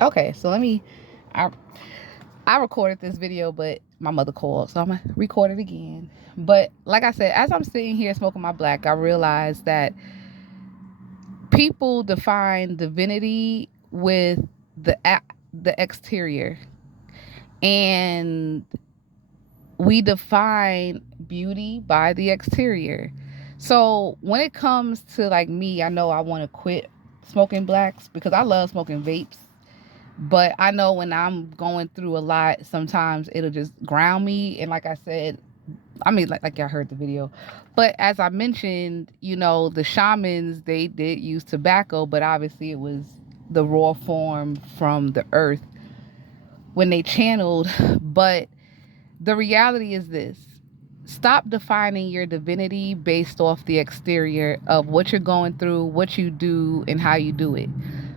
Okay, so I I recorded this video, but my mother called, so I'm gonna record it again. But like I said, as I'm sitting here smoking my black, I realized that people define divinity with the exterior, and we define beauty by the exterior. So when it comes to like me, I know I want to quit smoking blacks because I love smoking vapes. But I know when I'm going through a lot, sometimes it'll just ground me. And like I said, I mean, like y'all heard the video. But as I mentioned, the shamans, they did use tobacco, but obviously it was the raw form from the earth when they channeled. But the reality is this: stop defining your divinity based off the exterior of what you're going through, what you do, and how you do it.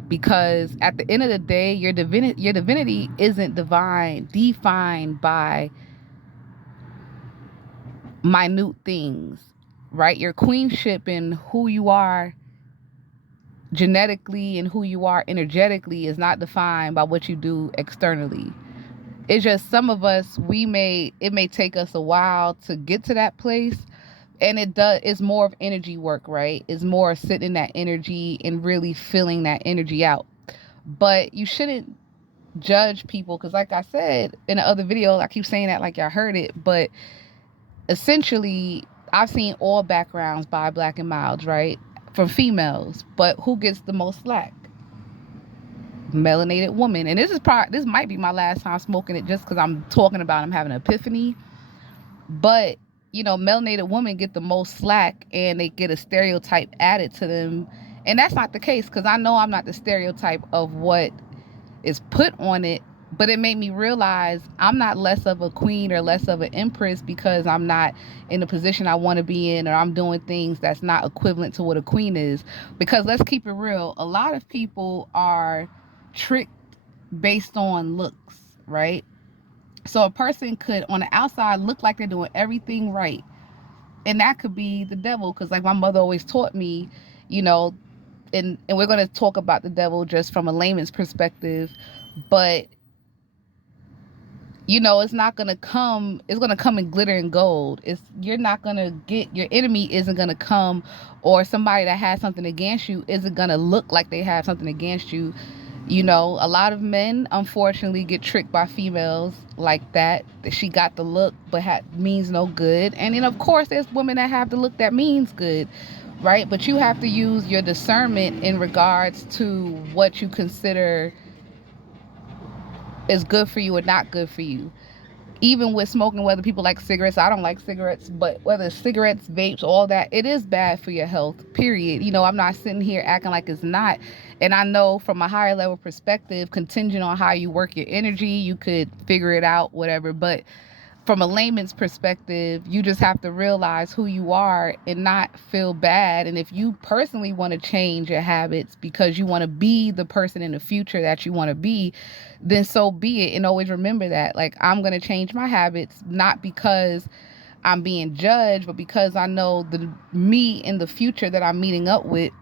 Because at the end of the day, your divinity isn't defined by minute things, right? Your queenship and who you are genetically and who you are energetically is not defined by what you do externally. It's just some of us, it may take us a while to get to that place. And it's more of energy work, right? It's more sitting in that energy and really feeling that energy out. But you shouldn't judge people because, like I said in the other video, I keep saying that like y'all heard it, but essentially, I've seen all backgrounds by black and milds, right? From females, but who gets the most slack? Melanated woman. And this might be my last time smoking it just because I'm talking about I'm having an epiphany. But melanated women get the most slack and they get a stereotype added to them. And that's not the case because I know I'm not the stereotype of what is put on it, but it made me realize I'm not less of a queen or less of an empress because I'm not in the position I want to be in, or I'm doing things that's not equivalent to what a queen is. Because let's keep it real, a lot of people are tricked based on looks, right? So a person could on the outside look like they're doing everything right, and that could be the devil. Because like my mother always taught me, you know and we're going to talk about the devil just from a layman's perspective, but it's not going to come, it's going to come in glitter and gold. You're not going to get, your enemy isn't going to come, or somebody that has something against you isn't going to look like they have something against you. A lot of men unfortunately get tricked by females like that she got the look but means no good. And then of course there's women that have the look that means good, right? But you have to use your discernment in regards to what you consider is good for you or not good for you. Even with smoking, whether people like cigarettes, I don't like cigarettes, but whether it's cigarettes, vapes, all that, it is bad for your health, period. I'm not sitting here acting like it's not. And I know from a higher level perspective, contingent on how you work your energy, you could figure it out, whatever. But from a layman's perspective, you just have to realize who you are and not feel bad. And if you personally want to change your habits because you want to be the person in the future that you want to be, then so be it. And always remember that, like, I'm going to change my habits, not because I'm being judged, but because I know the me in the future that I'm meeting up with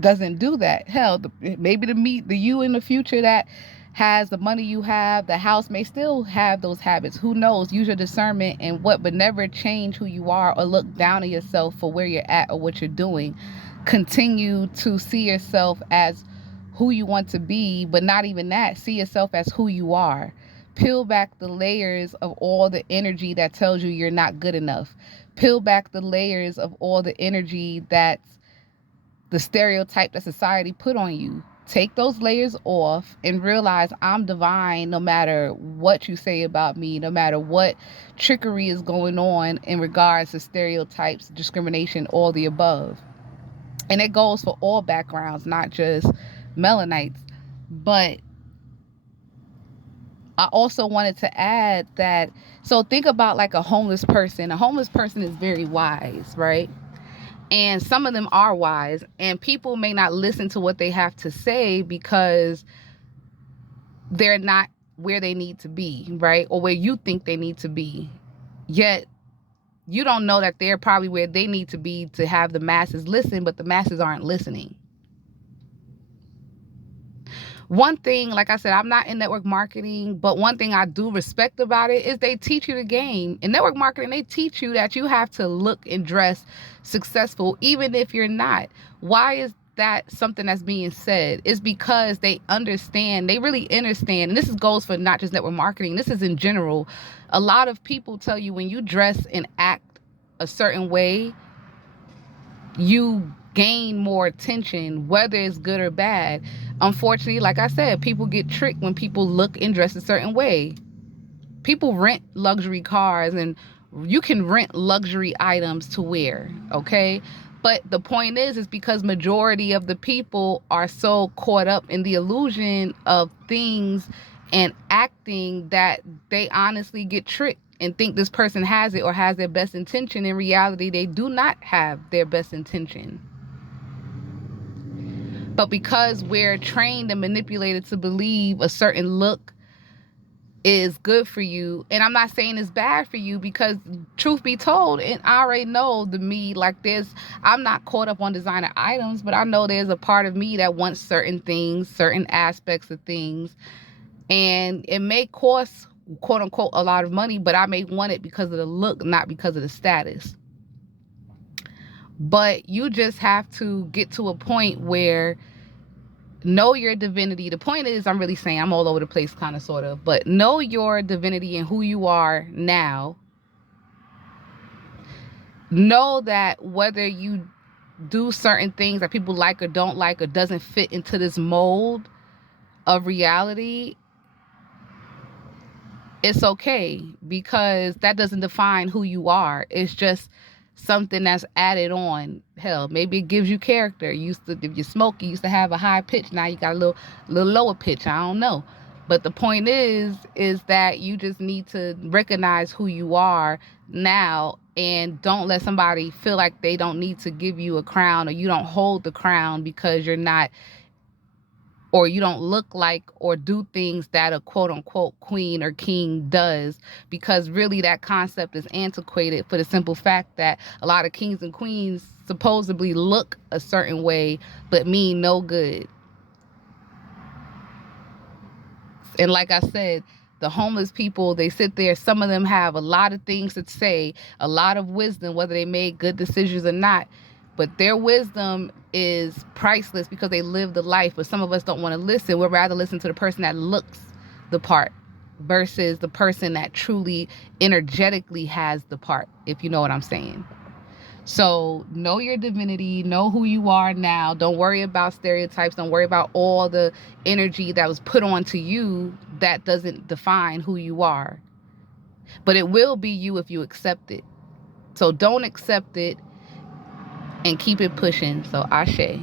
doesn't do that. Hell, maybe the you in the future that has the money you have, the house, may still have those habits. Who knows? Use your discernment and but never change who you are or look down on yourself for where you're at or what you're doing. Continue to see yourself as who you want to be, but not even that. See yourself as who you are. Peel back the layers of all the energy that tells you you're not good enough. Peel back the layers of all the energy that's the stereotype that society put on you. Take those layers off and realize I'm divine no matter what you say about me, no matter what trickery is going on in regards to stereotypes, discrimination, all the above. And it goes for all backgrounds, not just Melanites. But I also wanted to add that, so think about like a homeless person. A homeless person is very wise, right? And some of them are wise, and people may not listen to what they have to say because they're not where they need to be, right? Or where you think they need to be. Yet you don't know that they're probably where they need to be to have the masses listen, but the masses aren't listening. One thing, like I said, I'm not in network marketing, but one thing I do respect about it is they teach you the game. In network marketing, they teach you that you have to look and dress successful, even if you're not. Why is that something that's being said? It's because they understand, they really understand, and goes for not just network marketing, this is in general. A lot of people tell you when you dress and act a certain way, you gain more attention, whether it's good or bad. Unfortunately, like I said, people get tricked when people look and dress a certain way. People rent luxury cars, and you can rent luxury items to wear, okay? But the point is because majority of the people are so caught up in the illusion of things and acting that they honestly get tricked and think this person has it or has their best intention. In reality, they do not have their best intention. But because we're trained and manipulated to believe a certain look is good for you, and I'm not saying it's bad for you, because truth be told, and I already know the me, like I'm not caught up on designer items, but I know there's a part of me that wants certain things, certain aspects of things, and it may cost quote unquote a lot of money, but I may want it because of the look, not because of the status. But you just have to get to a point where know your divinity. The point is, I'm really saying I'm all over the place, kind of, sort of, but know your divinity and who you are now. Know that whether you do certain things that people like or don't like or doesn't fit into this mold of reality, it's okay, because that doesn't define who you are. It's just something that's added on. Hell, maybe it gives you character. If you smoke, you used to have a high pitch, now you got a little lower pitch. I don't know. But the point is that you just need to recognize who you are now, and don't let somebody feel like they don't need to give you a crown, or you don't hold the crown because you're not, or you don't look like or do things that a quote unquote queen or king does, because really that concept is antiquated, for the simple fact that a lot of kings and queens supposedly look a certain way but mean no good. And like I said, the homeless people, they sit there, some of them have a lot of things to say, a lot of wisdom, whether they made good decisions or not. But their wisdom is priceless because they live the life. But some of us don't want to listen. We'd rather listen to the person that looks the part versus the person that truly energetically has the part, if you know what I'm saying. So know your divinity, know who you are now. Don't worry about stereotypes. Don't worry about all the energy that was put onto you that doesn't define who you are. But it will be you if you accept it. So don't accept it and keep it pushing. So ashe.